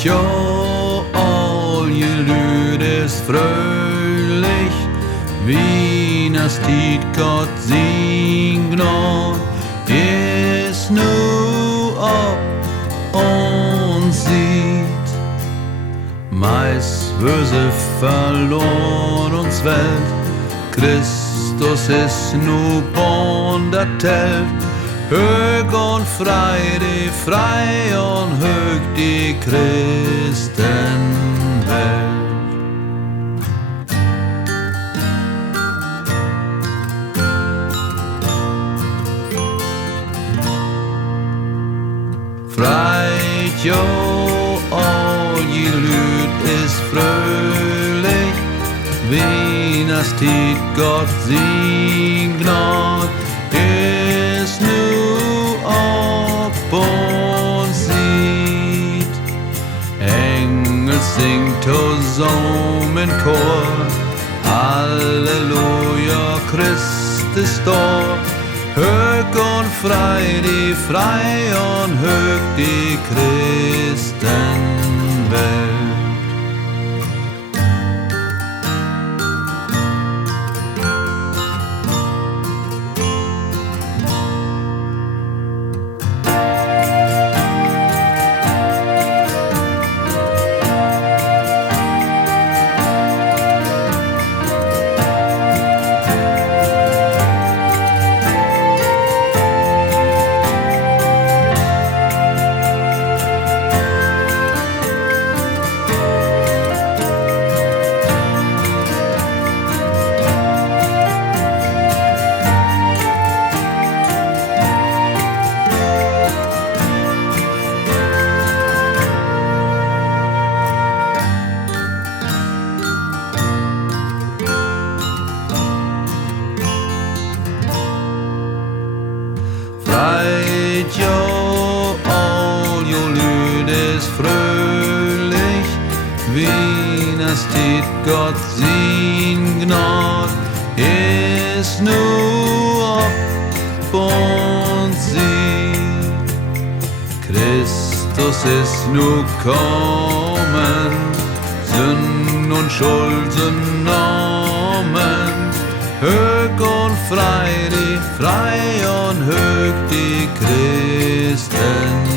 jo, all je Lüd ist fröhlich, Wieners Tiet Gott Signor, ist nu ob und sieht, meist böse verloren uns Welt, Christus ist nu born der Telt, hög und frei und hög die Christenwelt. Freit jo, all je Lüd ist fröhlich, Wieners Tiet Gott Signor, ist nu ob und sieht. Engel singt zusammen Chor, Halleluja, Christ ist da. Hög und frei und hög die Christenwelt. Freit jo, all jo Lüd ist fröhlich, Wieners Tiet Gott Signor, ist nu ob und sieht. Christus ist nu kommen, Sünd und Schuld sind genommen, hög und frei und hög die Christen.